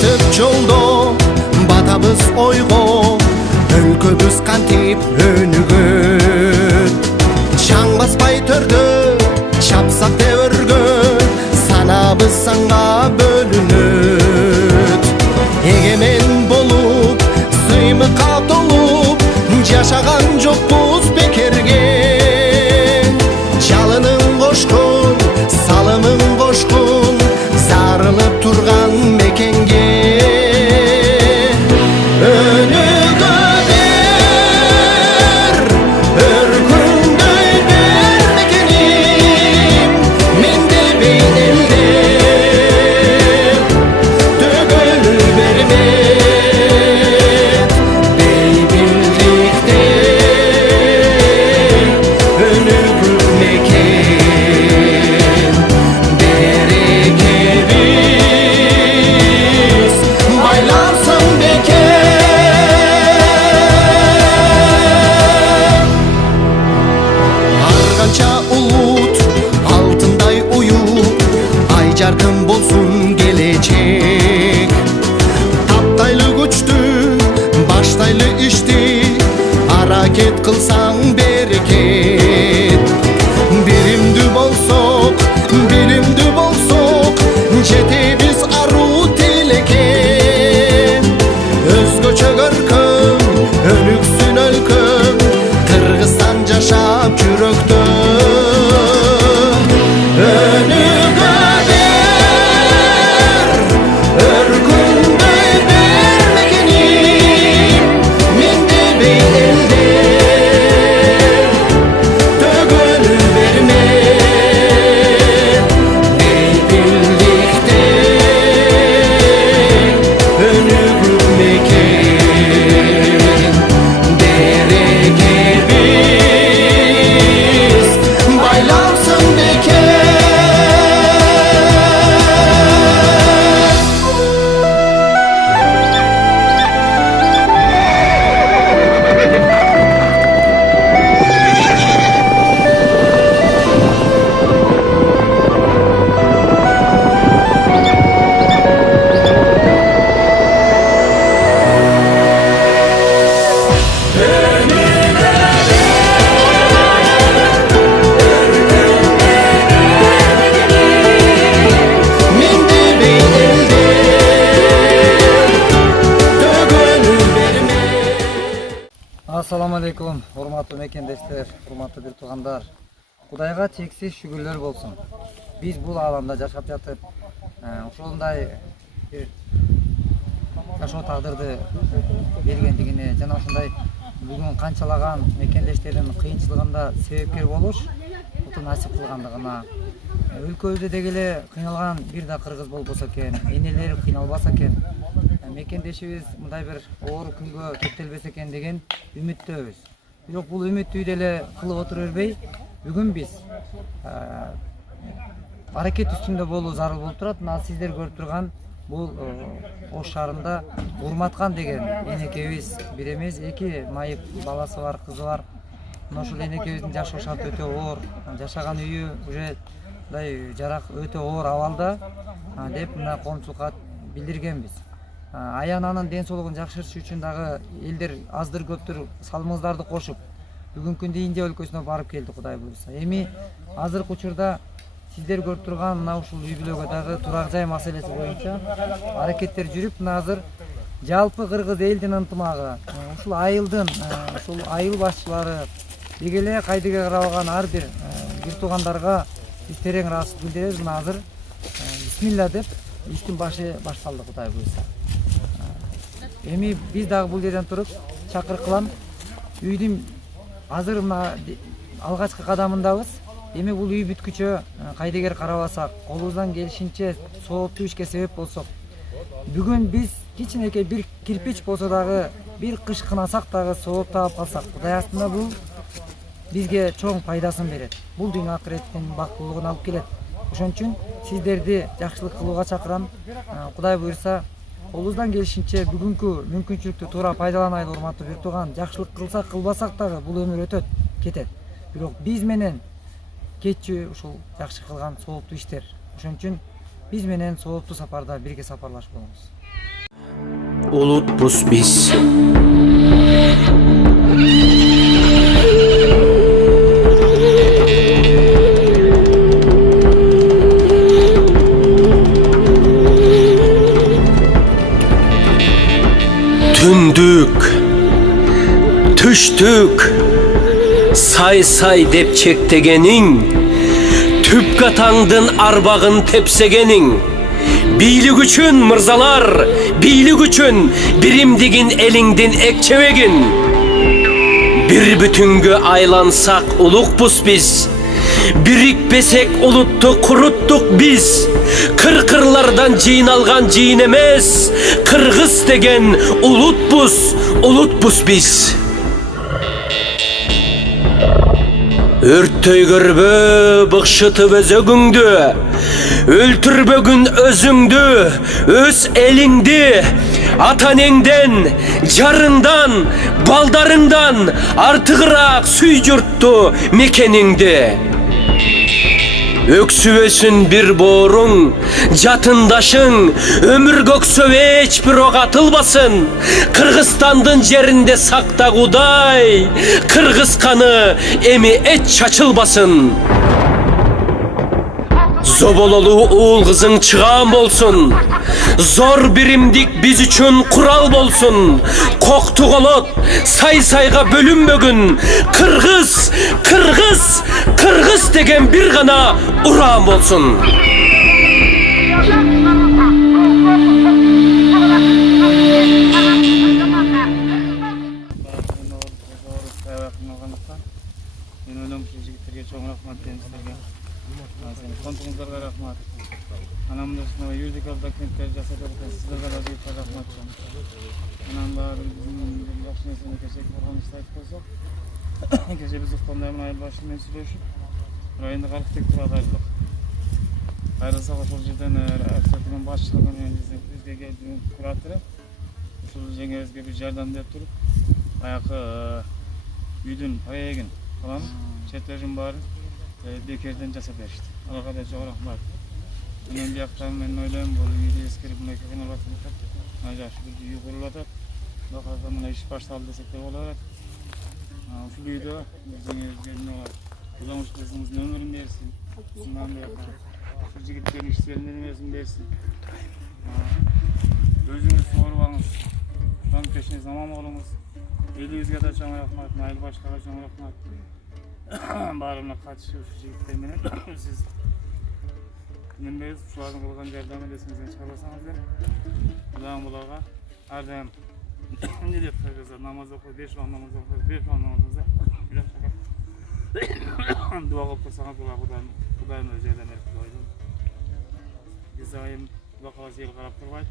батып жолдо батабыз ойго өлкөбүз кантип өнүгөт чаң баспай төрдө чапсак тебөргө санабыз санга бөлүнөт эгемен болуп сыймыкка толуп жашаган жокпуз бекерге жалының кошкун салымын кошкун зарылып турган мекенге өнүгө бер өркүндөй бер мекеним менде бейнелде төгөл бермет бейбилдикте өнүгү мекен берекебиз байлансын бекен ар канча улут алтындай уюп ай жаркын болсун келечек таптайлы күчтү баштайлы ишти аракет кылсаң берекет биримдүү болсок жетебиз аруу тилекке өзгөчө көркөм өнүксүн өлкөм Кыргызстан жашап жүрөктө өнүгө бер өркүндөй бер мекеним менде бейнелде төгөл бермет бейбилдикте өнүгү мекен берекебиз байлансын бекен менде бейнелде төгөл бермет. Ассаламу алейкум, урматтуу мекендештер, урматтуу бир туугандар. Кудайга чексиз шүгүрлөр болсун. Биз бул ааламда жашап жатып, ошондой бир жашоо тагдырды бергендигине жана ошондой бүгүн канчалаган мекендештердин кыйынчылыгында себепкер болуш Кудай насип кылгандыгына, өлкөбүздө деги эле кыйналган бир да кыргыз болбосо экен, энелер кыйналбаса экен, мекендешибиз мындай бир оор күнгө кептелбесе экен деген үмүттөбүз. Бирок бул үмүттү деле кылып отура бербей, бүгүн биз аракет үстүндө болуу зарыл болуп турат. Мына сиздер көрүп турган бул Ош шаарында Урматкан деген энекебиз бир эмес, эки майып баласы бар, кызы бар. Мына ушул энекебиздин жашоо шарты өтө оор, жашаган үйү уже мындай жарак өтө оор абалда деп мына коомчулукка билдиргенбиз. Аянанын ден соолугун жакшыртыш үчүн дагы элдер аздыр көптүр салымыңыздарды кошуп, бүгүнкү күндө Индия өлкөсүнө барып келди, Кудай буйруса. Эми азыркы учурда сиздер көрүп турган мына ушул үй бүлөгө дагы турак жай маселеси боюнча аракеттер жүрүп, мына азыр жалпы кыргыз элдин ынтымагы, ушул айылдын ушул айыл башчылары деги эле кайдыга карабаган ар бир туугандарга биз терең ыраазычылык билдиребиз. Мына азыр бисмилла деп иштин башы башталды, Кудай буйруса. Эми биз дагы бул жерден туруп чакырык кылам. Үйдүн азыр мына алгачкы кадамындабыз. Эми бул үй бүткүчө кайдыгер карабасак, колубуздан келишинче сооптуу ишке себеп болсок, бүгүн биз кичинекей бир кирпич болсо дагы, бир кыш кынасак дагы сооп таап калсак, Кудай астында бул бизге чоң пайдасын берет. Бул дүйнө акыреттин бактылуулугун алып келет. Ошон үчүн сиздерди жакшылык кылууга чакырам. Кудай буйруса, колубуздан келишинче бүгүнкү мүмкүнчүлүктү туура пайдаланайлы, урматтуу бир тууган. Жакшылык кылсак, кылбасак дагы бул өмүр өтөт, кетет. Бирок биз менен кетчү ушул жакшы кылган сооптуу иштер. Ошон үчүн биз менен сооптуу сапарда бирге сапарлашып болобуз. улутпуз биз. Түндүк, түштүк, сай деп чектегениң, түпкатаңдын арбагын тепсегениң, бийлик үчүн мырзалар, бийлик үчүн биримдигин элиңдин экчебегин. Бир бүтүнгө айлансак улукпуз биз, бирикпесек улутты куруттук биз. Кыркырлардан жыйналган жыйын эмес, кыргыз деген улутпуз биз. Өрттөй көрбө быкшытып өзөгүңдү, өлтүрбөгүн өзүңдү, өз элиңди, ата-энеңден, жарыңдан, балдарыңдан артыгыраак сүй журтту мекениңди. Өксүбөсүн бир бооруң, жатындашың, өмүр көксөп эч бир ок атылбасын. Кыргызстандын жеринде сакта Кудай, кыргыз каны эми эч чачылбасын. Зобололуу уул кызың чыгаан болсун, зор биримдик биз үчүн курал болсун. Кокту колот, сай-сайга бөлүнбөгүн, кыргыз деген бир гана ураан болсун. Мен ойлойм ушул жигиттерге чоң рахмат сиздерге. Контуңуздарга рахмат. Анан мындай юридикалык документтер жасап берген сиздерге да бир рахмат чоң. Анан баары биздин жакшы нерсени кечеги курганычты айтып койсок, кече биз уктаганда мына айыл башы менен сүйлөшүп, райондо калктык турат айрылык. Айрылсак ошол жерден офицердин башчылыгы менен бизге келген куратору ушул жеңебизге бир жардам берип туруп, баягы үйдүн проектин falan çetlerin bari bekerden жасап беришти. Аларга да чоң рахмат. Мен бияктан мен ойлойм бул үйдү эскерип мына кеген алатып атат. Мына жакшы бир үй курулуп атат. Бакаса мына иш башталды десек де боло берет. Ушул үйдө биздин Кузамыш кызыңыздын өмүрүн берсин. Шундан бери ушул жигиттердин иштеринин эмесин берсин. Өзүңүз сууруп алыңыз. Ошонун заман болуңуз. Элибизге да чоң рахмат, айыл баштыга чоң рахмат. Баарына катышып ушу жигиттер менен сиз эмес ушулардын кылган жардам элесиңизден чыгарбасаңыздар. Кудайым буларга ар дайым эмне деп кайгыза намаз окуп, 5 вакыт намаз окуп, 5 вакыт намазыңызда дуа кылып турсаңыз, Кудайым өз жардам берип деп ойлойм. Биз айым Кудай кааласа эл карап турбайт.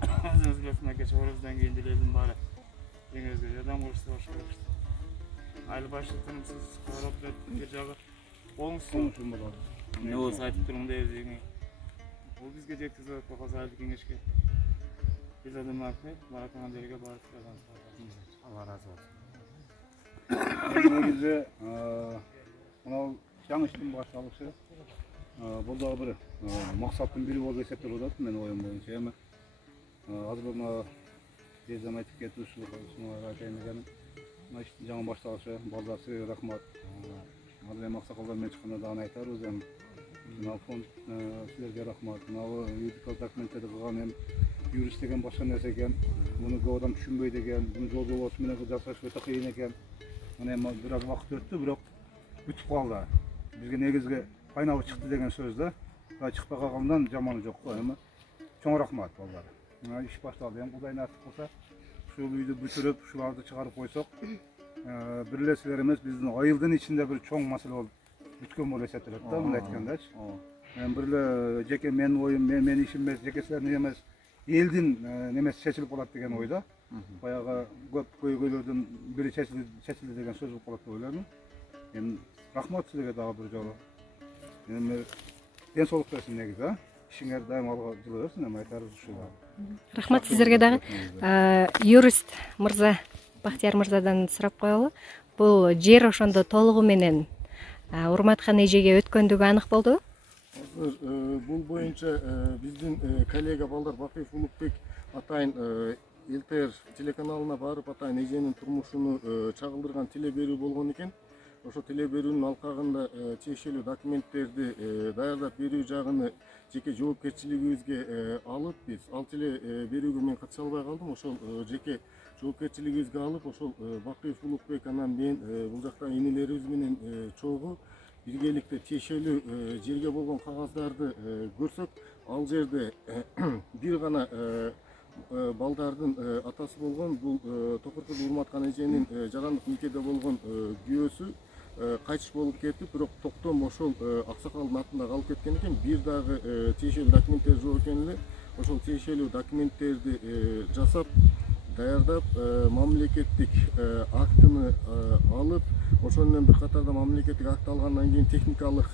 Өзүңүз билесиңер, кече ороздан кийин элдин баары жеңебизге жардам кылышты, башкарышты. Айыл баштыктын карап бир жагы оңсуң болот. Ne olsa aytıp durumda evdeyim. Bu bizge жеткизе kokası aylık kengешке. Biz adım akı, Barakana derege barıp kazanız. Allah razı olsun. Негизи мына жаңы иштин башталышы бул дагы бир максаттын бири болуп эсептелип атат менин оюм боюнча. Эми азыр мына Резем айтып кетти ушул айтайын дегеним мына иштин жаңы башталышы балдар силерге рахмат. Азыр эми аксакалдар менен чыкканда дагы айтабыз эми мына фонд силерге рахмат. Мына юридикалык документтерди кылган эми юрист деген башка нерсе экен. Муну көп адам түшүнбөйт экен. Муну жол жобосу менен жасаш өтө кыйын экен. Мына эми бир аз убакыт өттү, бирок бүтүп калды. Бизге негизги кайнабы чыкты деген сөз да. Чыкпай калгандан жаманы жок го. Эми чоң рахмат балдар. Мына иш башталды. Эми Кудай насип кылса ушул үйдү бүтүрүп, ушуларды чыгарып койсок, бир эле силер эмес, биздин айылдын ичинде бир чоң маселе болуп бүткөн болуп эсептелет да, мындай айткандачы. Эми бир эле жеке менин оюм, менин ишим эмес, жеке силердин эмес, элдин немеси чечилип калат деген ойда. Баягы көп көйгөйлөрдүн бири чечилди деген сөз болуп калат деп ойлойм. Эми рахмат силерге дагы бир жолу. Эми ден соолук берсин негизи, ишиңер дайым алга жыла берсин, эми айтарыбыз ушул. Рахмат сиздерге дагы. Юрист мырза Бахтияр мырзадан сурап коелу. Бул жер ошондо толугу менен Урматкан эжеге өткөндүгү анык болду. Бул боюнча биздин коллега балдар Бакыев Улукбек атайын ЛТР телеканалына барып атайын эженин турмушуну чагылдырган тиле берүү болгон экен. Ошо тиле берүүнүн алкагында тиешелүү документтерди даярдап берүү жагыны жеке жоопкерчилигибизге алып биз ал тиле берүүгө мен катыша албай калдым. Ошол жеке жоопкерчилигибизге алып ошол Бакыев Улукбек анан мен бул жакта инелерибиз менен чогуу биргеликте тиешелүү жерге болгон кагаздарды көрсөк, ал жерде бир гана балдардын атасы болгон бул Токур кыз Урматкан эженин жарандык никеде болгон күйөөсү кайтыш болуп кетип, бирок токтом ошол аксакалдын атында калып кеткен экен. Бир дагы тиешелүү документтер жок экен эле. Ошол тиешелүү документтерди жасап, даярдап, мамлекеттик актыны алып, ошону менен бир катарда мамлекеттик акт алгандан кийин техникалык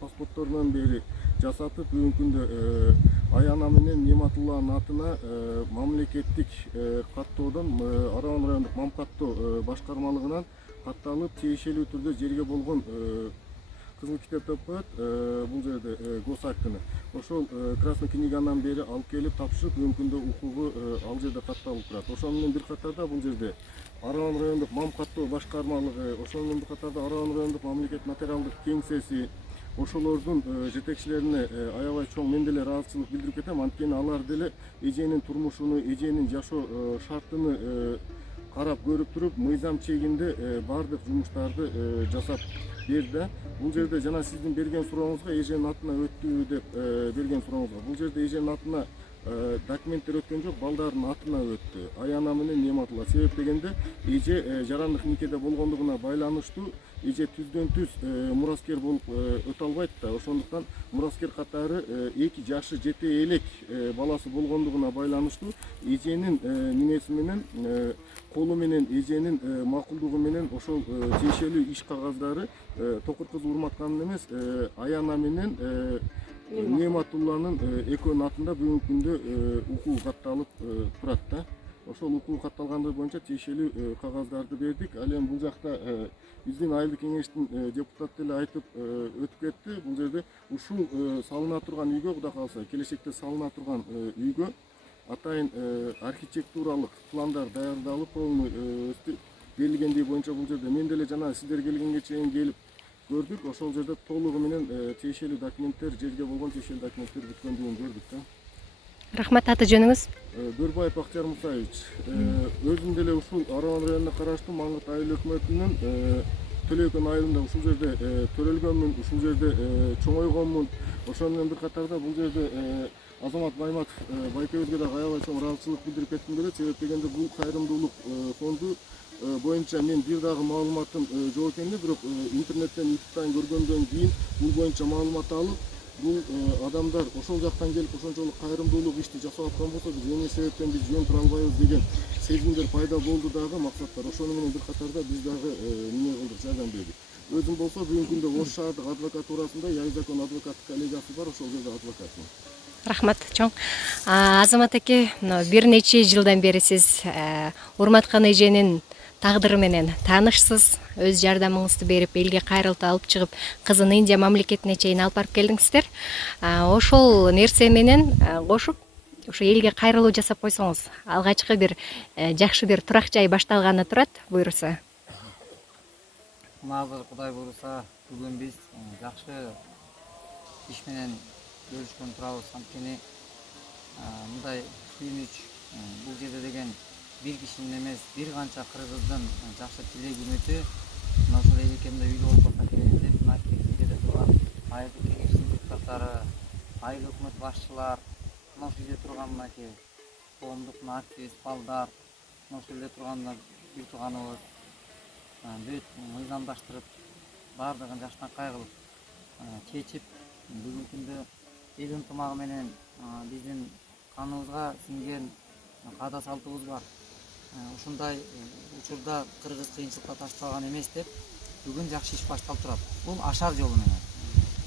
паспорттордон бери жасатып, бүгүнкү күндө Аяна менен Нематулланын атына мамлекеттик каттоодон Араван райондук Мамкаттоо башкармалыгынан катталып, тиешелүү түрдө жерге болгон кызыл китеп деп коет, бул жерде госактыны. Ошол Красный книганан бери алып келип тапшырып, бүгүнкү күндө укугу ал жерде катталып турат. Ошону менен бир катарда бул жерде Араван райондук Мамкаттоо башкармалыгы, ошону менен бир катарда Араван райондук мамлекет материалдык кеңсеси, ошолордун жетекчилерине аябай чоң мен деле ыраазычылык билдирип кетем. Анткени алар деле эженин турмушуну, эженин жашоо шартыны карап көрүп туруп, мыйзам чегинде бардык жумуштарды жасап берди. Бул жерде жана сиздин берген сурооңузга эженин атына өттү деп берген сурооңузга, бул жерде эженин атына документтер өткөн жок, балдардын атына өттү. Аяна менен Нематулла. Себеп дегенде эже жарандык никеде болгондугуна байланыштуу эже түздөн түз мураскер болуп өтө албайт да. Ошондуктан мураскер катары 2 жашы жете элек баласы болгондугуна байланыштуу эженин немеси менен колу менен эженин макулдугу менен ошол тиешелүү иш кагаздары Токур кыз Урматкандын эмес, Аяна менен Нематулланын экөөнүн атында бүгүнкү күндө укугу катталып турат да. Ошол укугу катталгандыгы боюнча тиешелүү кагаздарды бердик. Ал эми бул жакта биздин айылдык кеңештин депутаты деле айтып өтүп кетти. Бул жерде ушул салына турган үйгө, Кудай кааласа, келечекте салына турган үйгө атайын архитектуралык пландар даярдалып, берилгендиги боюнча бул жерде мен деле жана сиздер келгенге чейин келип көрдүк. Ошол жерде толугу менен тиешелүү документтер, жерге болгон тиешелүү документтер бүткөндүгүн көрдүк да. Рахмат, аты жөнүңүз? Бөрбаев Бактияр Мусаевич. Өзүм деле ушул Араван районуна караштуу Маңгыт айыл өкмөтүнүн Төлөйкөн айылында ушул жерде төрөлгөнмүн, ушул жерде чоңойгонмун. Ошону менен бир катарда бул жерде Азамат Байматов байкебизге дагы аябай чоң ыраазычылык билдирип кетким келет. Себеп дегенде бул кайрымдуулук фонду боюнча мен бир дагы маалыматым жок экен, бирок интернеттен, ютубтан көргөндөн кийин бул боюнча маалымат алып, бул адамдар ошол жактан келип ошончолук кайрымдуулук ишти жасап аткан болсо, биз эмне себептен биз жөн тура албайбыз деген сезимдер пайда болду дагы, максаттар. Ошону менен бир катарда биз дагы эмне кылдык, жардам бердик. Өзүм болсо бүгүнкү күндө Ош шаардык адвокатурасында Яй закон адвокаттык коллегиясы бар, ошол жерде адвокатмын. Рахмат чоң. Азамат аке, бир нече жылдан бери сиз Урматкан эженин тагдыры менен таанышсыз, өз жардамыңызды берип, элге кайрылтып алып чыгып, кызын Индия мамлекетине чейин алып барып келдиңиздер. Ошол нерсе менен кошуп, ошо элге кайрылуу жасап койсоңуз, алгачкы бир жакшы бир турак жай башталганы турат, буйруса. Азыр Кудай буйруса, бүгүн биз жакшы иш менен бөлүшкөн турабыз. Анткени мындай сүйүнүч бул жерде деген бир кишинин эмес, бир канча кыргыздын жакшы тилек үмүтү ошол элекемде үйдө болуп калса экен деп, мына Текиркеде турган айылдык кеңештин депутаттары, айыл өкмөт башчылар, мына ушул жерде турган мынакей коомдук активист балдар, мына ушул жерде турган бир тууганыбыз бүт мыйзамдаштырып, баардыгын жаштан кайгылып чечип, бүгүнкү күндө эл ынтымагы менен биздин каныбызга сиңген каада салтыбыз бар. Ушундай учурда кыргыз кыйынчылыкка ташталган эмес деп, бүгүн жакшы иш башталып турат. Бул ашар жолу менен.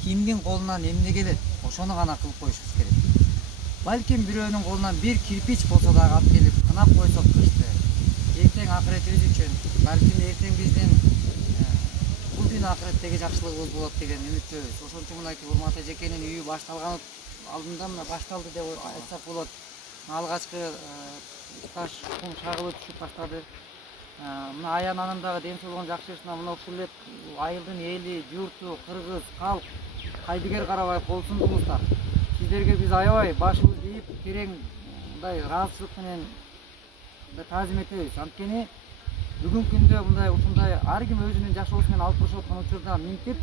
Кимдин колунан эмне келет, ошону гана кылып коюшубуз керек. Балким бирөөнүн колунан бир кирпич болсо дагы алып келип кынап койсок кышты, эртең акыретибиз үчүн, балким эртең биздин бул дүйнө акыреттеги жакшылыгыбыз болот деген үмүттөбүз. Ошон үчүн мынакей Урмат эжекенин үйү башталган алдында мына башталды деп айтсак болот. алгачкы таш кум чагылып түшүп баштады. Мына аян анындагы ден соолугун жакшыртышына мына ушул эле айылдын эли, журту, кыргыз, калк кайдыгер карабай кол сундуңуздар. Сиздерге биз аябай башыбызды ийип, терең мындай ыраазычылык менен таазим этебиз. Анткени бүгүнкү күндө мындай ушундай ар ким өзүнүн жашоосу менен алып барышып аткан учурда минтип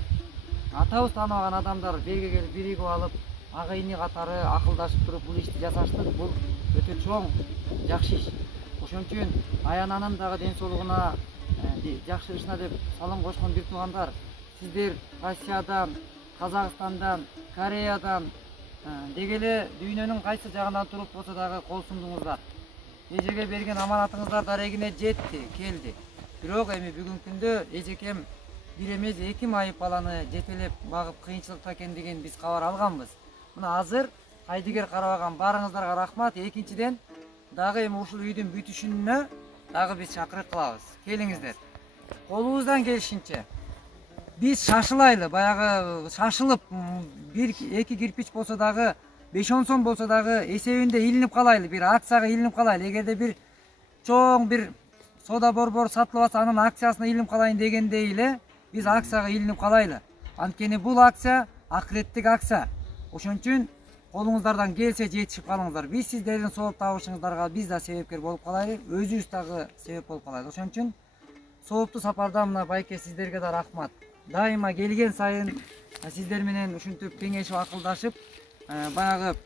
атабыз тааныбаган адамдар берге келип биригип алып, ага ини катары акылдашып туруп бул ишти жасаштык. Бул өтө чоң жакшы иш. Ошон үчүн аян анындагы ден соолугуна жакшырышына деп салым кошкон бир туугандар, сиздер Россиядан, Казакстандан, Кореядан деги эле дүйнөнүн кайсы жагынан туруп болсо дагы кол сундуңуздар. Эжеге берген аманатыңыздар дарегине жетти, келди. Бирок эми бүгүнкү күндө эжекем бир эмес 2 майып баланы жетелеп багып кыйынчылыкта экендигин биз кабар алганбыз. Мына азыр кайдыгер карабаган баарыңыздарга рахмат. Экинчиден дагы эми ушул үйдүн бүтүшүнө дагы биз чакырык кылабыз. Келиңиздер. Колубуздан келишинче биз шашылайлы, баягы шашылып 1-2 кирпич болсо дагы 5-10 сом болсо дагы эсебинде илинип калайлы, бир акцияга илинип калайлы. Эгерде бир чоң бир сода борбор сатылып атса, анын акциясына илинип калайын дегендей эле биз акцияга илинип калайлы. Анткени бул акция акыреттик акция. Ошон үчүн колуңуздардан келсе жетишип калыңыздар. Биз сиздердин сооп табышыңыздарга биз да себепкер болуп калайлы, өзүбүз дагы себеп болуп калайлы. Ошон үчүн сооптуу сапарда мына байке сиздерге да рахмат. Дайыма келген сайын сиздер менен ушинтип кеңешип акылдашып, баягы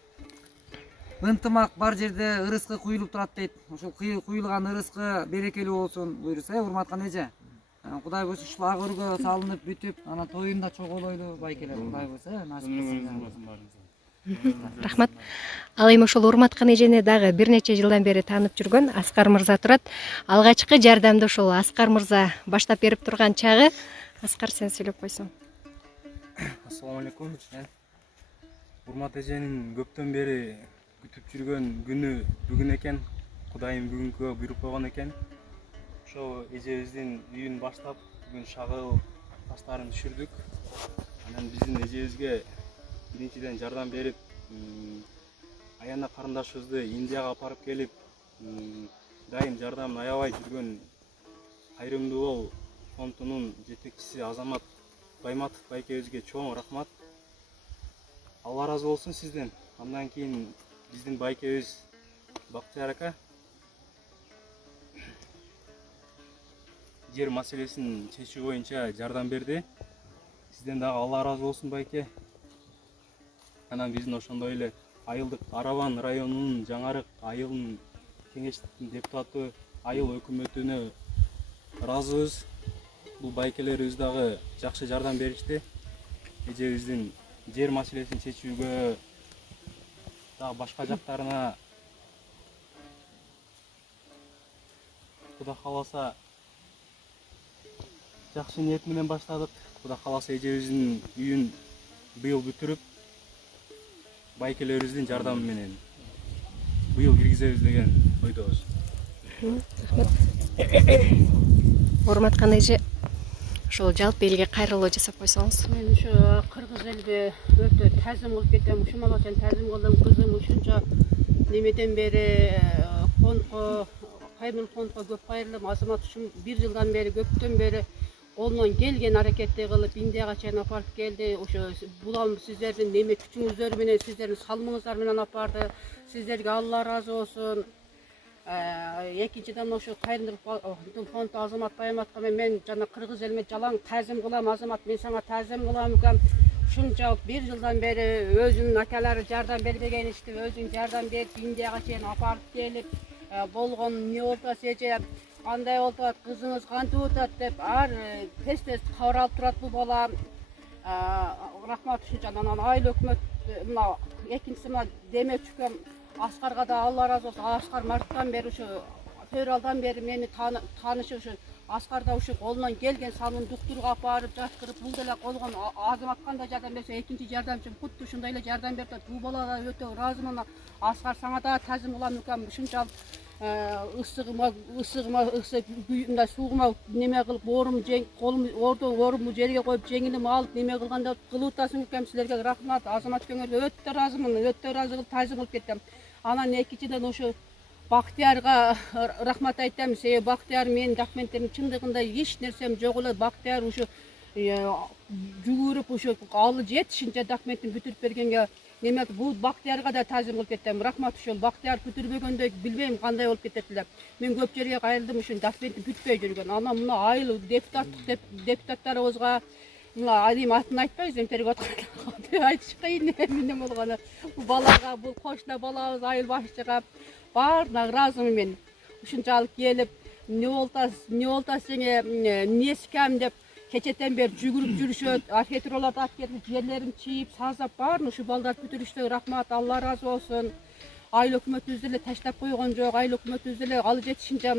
ынтымак бар жерде ырыскы куюлуп турат дейт. Ошол куюлган ырыскы берекелүү болсун буйруса, урматкан эже. Кудай буйруса ушул ак өргө салынып бүтүп, анан тоюнда чогулойлу байкелер. Кудай буйруса насип этсин. Рахмат. Ал эми ошол урматкан эжени дагы бир нече жылдан бери таанып жүргөн Аскар мырза турат. Алгачкы жардамды ошол Аскар мырза баштап берип турган чагы. Аскар, сен сүйлөп койсоң. Ассаламу алейкум. Урмат эженин көптөн бери күтүп жүргөн күнү бүгүн экен. Кудайым бүгүнкүгө буйруп койгон экен. Ошо эжебиздин үйүн баштап бүгүн шагыл таштарын түшүрдүк. Анан биздин эжебизге биринчиден жардам берип, аяна карындашыбызды Индияга апарып келип, дайым жардамын аябай жүргөн Кайрымдуу фондунун жетекчиси Азамат Байматов байкебизге чоң рахмат. Алла разы болсун сизден. Андан кийин биздин байкебиз Бактияр ака жер маселесин чечүү боюнча жардам берди. Сизден дагы Алла разы болсун байке. Анан биздин ошондой эле айылдык Араван районунун Жаңарык айылынын кеңештин депутаты айыл өкмөтүнө ыраазыбыз. Бул байкелерибиз дагы жакшы жардам беришти. Эжебиздин жер маселесин чечүүгө дагы башка жактарына Кудай кааласа жакшы ниет менен баштадык. Кудай кааласа эжебиздин үйүн быйыл бүтүрүп, байкелерибиздин жардамы менен быйыл киргизебиз деген ойдобуз. Урматкан эже, ошол жалпы элге кайрылуу жасап койсоңуз. Мен ушу кыргыз элге өтө тазим кылып кетем. Ушу малачан тазим кылдым. Кызым ушунча немеден бери фондко, кайрымдуу фондко көп кайрылдым. Азамат ушун 1 жылдан бери, көптөн бери колунан келген аракетти кылып Индияга чейин апарып келди. Ошо бул сиздердин неме күчүңүздөр менен, сиздердин салымыңыздар менен апарды. Сиздерге Алла разы болсун. Экинчиден ошо Кайрымдуу фонд Азамат Байматовго мен жана кыргыз элиме жалаң тазим кылам. Азамат, мен сага тазим кылам экен. Ушунча 1 жылдан бери өзүнүн акалары жардам бербеген ишти өзүң жардам берип Индияга чейин апарып келип болгон эмне болуп атат эже, кандай болуп атат, кызыңыз кантип атат деп ар тез кабар алып турат бул бала. Рахмат ушунча. Анан айыл өкмөт мына экинчиси мына демечүкем Аскарга да Алла разы болсун. Аскар марттан бери ушу февралдан бери мени таанышып, ушу Аскар да ушу колунан келген салым доктурга апарып жаткырып, бул деле колгон Азамат кандай жардам берсе, экинчи жардамчым кутты ушундай эле жардам берип атат. Бул бала да өтө ыраазымын. Аскар, сага да тазим кылам экен. Ушунчалык ысыгыма мындай суугума неме кылып орум колум орумду жерге коюп жеңилим алып неме кылганда кылып атасың экен. Силерге рахмат. Азамат Көңөргө өтө ыраазымын, өтө ыраазы кылып таазим кылып кетем. Анан экинчиден ошо Бактиярга рахмат айтам. Себеби Бактияр менин документтерим чындыгында эч нерсем жок эле. Бактияр ушу жүгүрүп ушу алы жетишинче документин бүтүрүп бергенге неме бул Бактиярга да таазим кылып кетем. Рахмат ушул. Бактияр бүтүрбөгөндө билбейм кандай болуп кетет эле. Мен көп жерге кайрылдым ушун документи бүтпөй жүргөн. Анан мына айыл депутаттарыбызга мына айым атын айтпайбыз, эмтерип атканда айтыш кыйын эмне болгону. Балага бул кошуна балабыз айыл башчыга баарына ыраазымын мен. Ушунчалык келип не болта сеңе эмнеси кем деп кечетен бери жүгүрүп жүрүшөт. Архитектураларды алып келип жерлерин чийип, саздап баарын ушу балдар бүтүрүштө рахмат, Алла ыраазы болсун. Айыл өкмөтүбүз деле таштап койгон жок. Айыл өкмөтүбүз деле алы жетишинче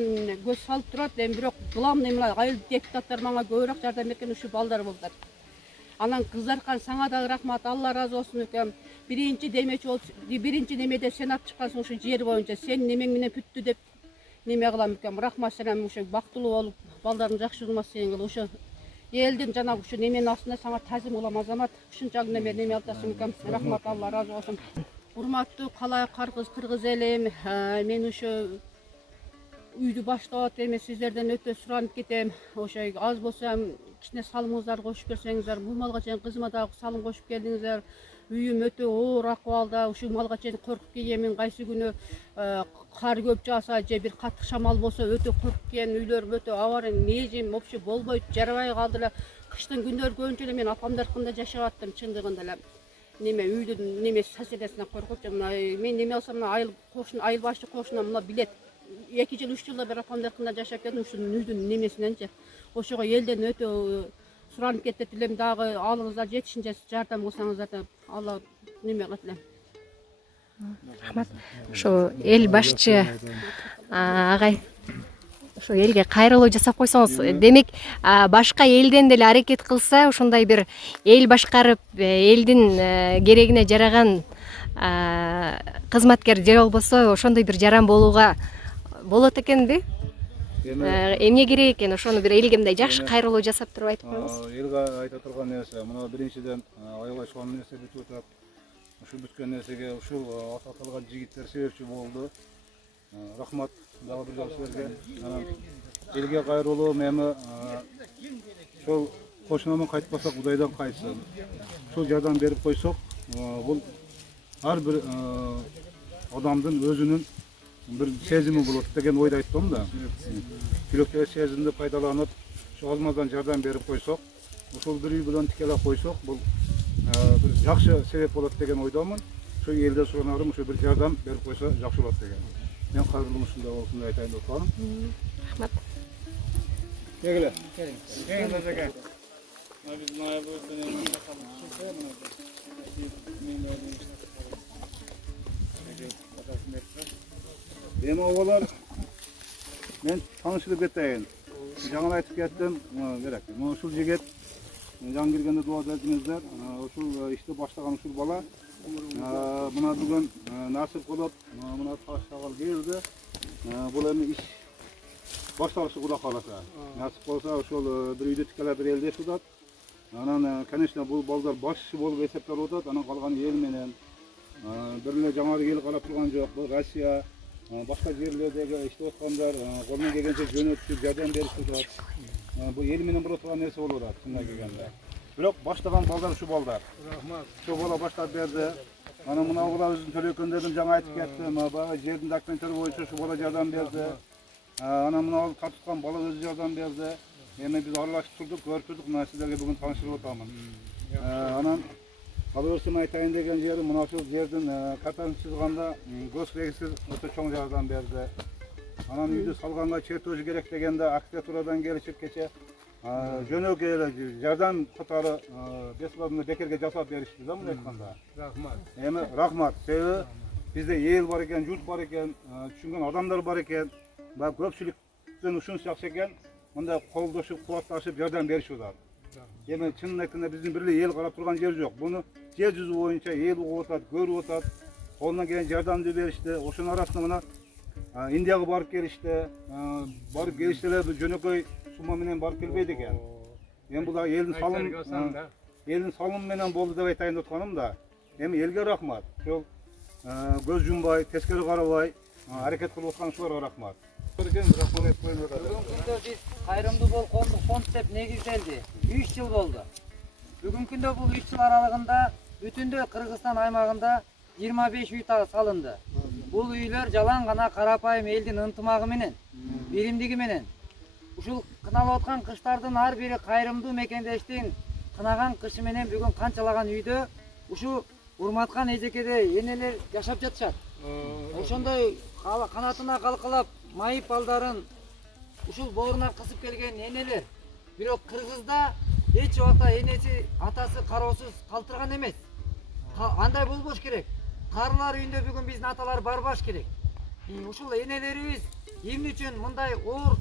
көз салып турат. Эми бирок главный мына айыл депутаттар мага көбүрөөк жардам берген ушу балдар болду. Анан Кыздаркан сага дагы рахмат, Алла ыраазы болсун экен. Биринчи немеде сенат чыккансың ушу жер боюнча. Сен немең менен бүттү деп неме кылам экен. Рахмат сенен ушу бактылуу болуп, балдардын жакшы кылмасы экен. Ушу элдин жана ушу неменин астында сага таазим кылам Азамат. Ушунчалык неме атасың экен. Рахмат, Алла ыраазы болсун. Урматтуу калай кыргыз элим, мен ушу үйдү баштап атам, сиздерден өтө суранып кетем. Ошо аз болсо кичине салымыңыздарды кошуп берсеңиздер, бул малга чейин кызыма дагы салым кошуп келдиңиздер. Үйүм өтө оор акыбалда, ушу малга чейин коркуп келгенмин. Кайсы күнү кар көп жааса же бир катык шамал болсо өтө коркуп келген, үйлөрүм өтө абарың, мээжим вообще болбойт, жарабай калды эле. Кыштын күндөрү көбүнчө эле мен апамдаркында жашап аттым чындыгында эле. Неме үйдүн неме соседясынан коркуп, мен неме алсам айыл башчы кошуна мына билет. 2 жыл 3 жылда бери апамдаркында жашап келдим ушунун үйдүн немесиненчи. Ошого элден өтө суранып кетет элем, дагы алыңыздар жетишинче жардам кылсаңыздар деп Алла неме кылат элем. Рахмат. Ошо эл башчы агай ошо элге кайрылуу жасап койсоңуз, демек башка элден деле аракет кылса, ошондой бир эл башкарып, элдин керегине жараган кызматкер же болбосо ошондой бир жаран болууга болот экенби? Эмне керек экен? Ошону бир элге мындай жакшы кайрылуу жасап туруп айтып коюңуз. Элге айта турган нерсе, мына биринчиден аябай чоң нерсе бүтүп атат. Ушул бүткөн нерсеге ушул аталган жигиттер себепчи болду. Рахмат дагы бир жолу силерге. Элге кайрылуу мени ошол кошунаман кайтпасак Кудайдан кайтсын. Ушул жардам берип койсок, бул ар бир адамдын өзүнүн bir сезими болот деген ойду айттым да. Жүрөктөгү сезимди пайдаланып, ошо азмаздан жардам берип койсок, ошол бир үй менен тикеле койсок, бул бир жакшы себеп болот деген ойдомун. Ошо элден суранарым, ошо бир жардам берип койсо жакшы болот деген. Мен кайрылуум ушундай болсун деп айтайын деп атам. Рахмат. Келе. Келиңиз жаке. Мына биз ноябрьден Эми обалар мен таанышып кетейин. Жаңы айтып кеттим, керек. Ушул жигит жаңы киргенде дуа бердиңиздер. Ушул ишти баштаган ушул бала мына бүгүн насип болуп, мына таш шагал келди. Бул эми иш башталышы Кудай кааласа. Насип болсо ошол бир үйдө тикеле бир элде жатат. Анан, конечно, бул балдар башчы болуп эсептелип атат. Анан калган эл менен бир эле жаңы эл карап турган жок. Бул Россия башка жерлердеги иштеп аткандар колунан келгенче жөнөтүп жардам беришип атат. Бул эл менен боло турган нерсе болуп атат, чынына келгенде. Бирок баштаган балдар ушу балдар. Рахмат. Ошо бала баштап берди. Анан мына бала өзүн төлөкөндөрдүн жаңы айтып кеттим. Баягы жердин документтери боюнча ушу бала жардам берди. Анан мына татыткан бала өзү жардам берди. Эми биз аралашып турдук, көрүп мына сиздерге бүгүн тааныштырып атамын. Анан Алырсым айтайын деген жери мына ушул жердин картасын чызганда госрегистр өтө чоң жардам берди. Анан үйдү салганга чертежи керек дегенде архитектурадан келишип кече жөнөкөй эле жардам катары бесплатно бекерге жасап беришти да, мындай айтканда. Рахмат. Эми рахмат. Себеби бизде эл бар экен, журт бар экен, түшүнгөн адамдар бар экен. Баягы көпчүлүктүн ушунча жакшы экен, мындай колдошуп, кубатташып жардам беришип атат. Эми чынын айтканда биздин бир эле эл карап турган жер жок. Буну жер жүзү боюнча эл угуп атат, көрүп атат. Колунан келген жардамды беришти. Ошонун арасында мына Индияга барып келишти. Барып келишти эле жөнөкөй сума менен барып келбейт экен. Мен бул элдин салымы менен болду деп айтайын деп атканым да. Эми элге рахмат. Ошол көз жумбай, тескери карабай аракет кылып аткан ушуларга рахмат. Бүгүнкү күндө биз кайрымдуу бол коомдук фонд деп негизделди. 3 жыл болду. Бүгүнкү күндө бул 3 жыл аралыгында бүтүндөй Кыргызстан аймагында 25 үй салынды. Бул үйлөр жалаң гана карапайым элдин ынтымагы менен, биримдиги менен. Ушул кыналып аткан кыштардын ар бири кайрымдуу мекендештин кынаган кышы менен бүгүн канчалаган үйдө ушу урматкан эжекеде энелер жашап жатышат. Ошондой канатына калкалап майып балдарын ушул бооруна кысып келген энелер. Бирок Кыргызда эч убакта энеси, атасы кароосуз калтырган эмес. Андай болбош керек. Карылар үйүндө бүгүн биздин аталар барбаш керек. Ушул энелерибиз эмне үчүн мындай оор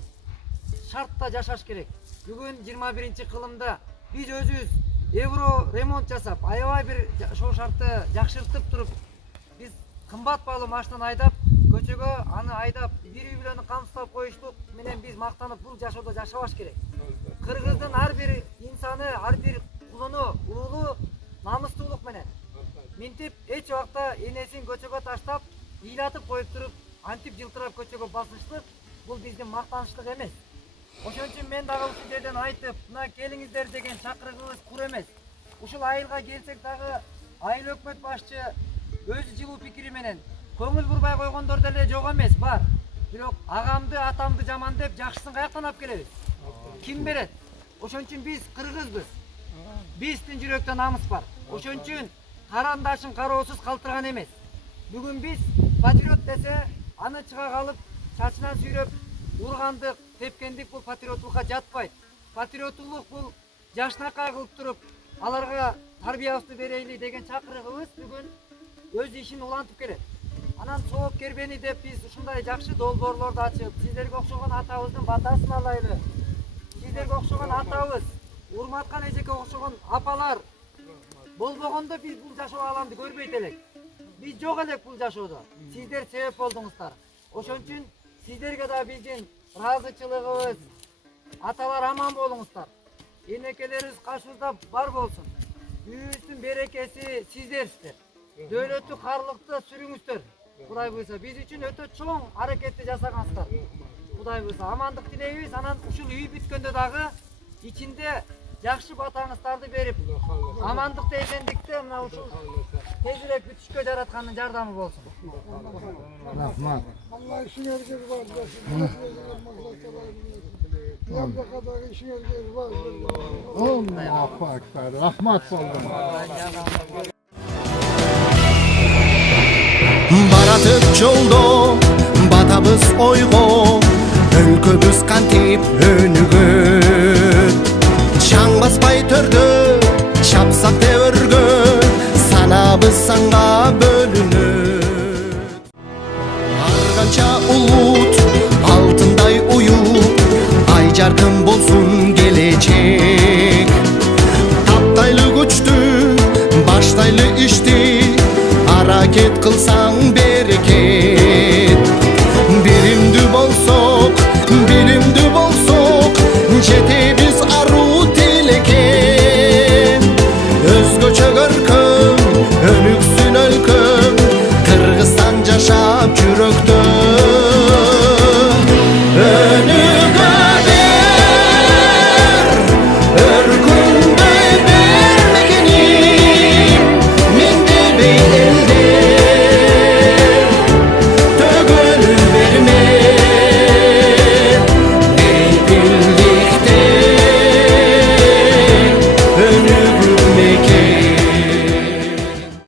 шартта жашаш керек? Бүгүн 21 кылымда биз өзүбүз евро ремонт жасап, аябай бир ошол шартты жакшыртып туруп, биз кымбат баалуу машинаны айдап, көчөгө аны айдап, бир үй бүлөнү камсыздап коюштук менен биз мактанып бул жашоодо жашабаш керек. Кыргыздын ар бир инсаны, ар бир кулуну уулу намыстуулук менен минтип эч убакта энесин көчөгө таштап, ыйлатып коюп туруп, антип жылтырап көчөгө басыштык бул биздин мактанычлык эмес. Ошон үчүн мен дагы ушул жерден айтып, мына келиңиздер деген чакырыгыбыз кур эмес. Ушул айылга келсек дагы айыл өкмөт башчы өзү жылуу пикири менен көңүл бурбай койгондор деле жок эмес, бар. Бирок агамды, атамды жаман деп жакшысын каяктан алып келебиз? Ким берет? Ошон үчүн биз кыргызбыз. Биздин жүрөктө намыс бар. Ошон үчүн карандашын кароосуз калтырган эмес. Бүгүн биз патриот десе, аны чыга калып, чачынан сүйрөп, ургандык, тепкендик бул патриоттулукка жатпайт. Патриоттулук бул жашнакай кылып туруп, аларга тарбиябызды берейли деген чакырыгыбыз бүгүн өз ишин улантып келет. Анан сооп кербени деп биз ушундай жакшы долбоорлорду ачып, сиздерге окшогон атабыздын батасын алайлы. Сиздерге окшогон атабыз, урматкан эжеке окшогон апалар болбогондо биз бул жашоо аламды көрбөйт элек. Биз жок элек бул жашоодо. Сиздер себеп болдуңуздар. Ошон үчүн сиздерге да биздин ыраазычылыгыбыз, аталар аман болуңуздар. Энекелерибиз кашыбызда бар болсун. Үйүбүздүн берекеси сиздерсиздер. Дөөлөттү, карлыкты сүрүңүздөр. Кудай буйрса, биз үчүн өтө чоң аракетти жасагансыздар. Кудай буйрса, амандык тилейбиз. Анан ушул үй бүткөндө дагы ичинде жакшы батаңыздарды берип, амандыкты, эсендикти мына ушул тезирээк бүтүшкө жараткандын жардамы болсун. Рахмат. Allah işinizde var. Yandakadaki işinizde var. Allahu Ekber. Rahmat olsun. Baratып жолдо батабыз ойго өлкөбүз кантип өнүгөт чаң баспай төрдө чапсак тебөргө санабыз санга бөлүнөт ар канча улут алтындай уюп ай жаркын болсун келечек таптайлы күчтү баштайлы ишти аракет кылсаң берекет биримдүү болсок жетебиз аруу тилекке өзгөчө көркөм өнүксүн өлкөм Кыргызстан жашап жүрөктө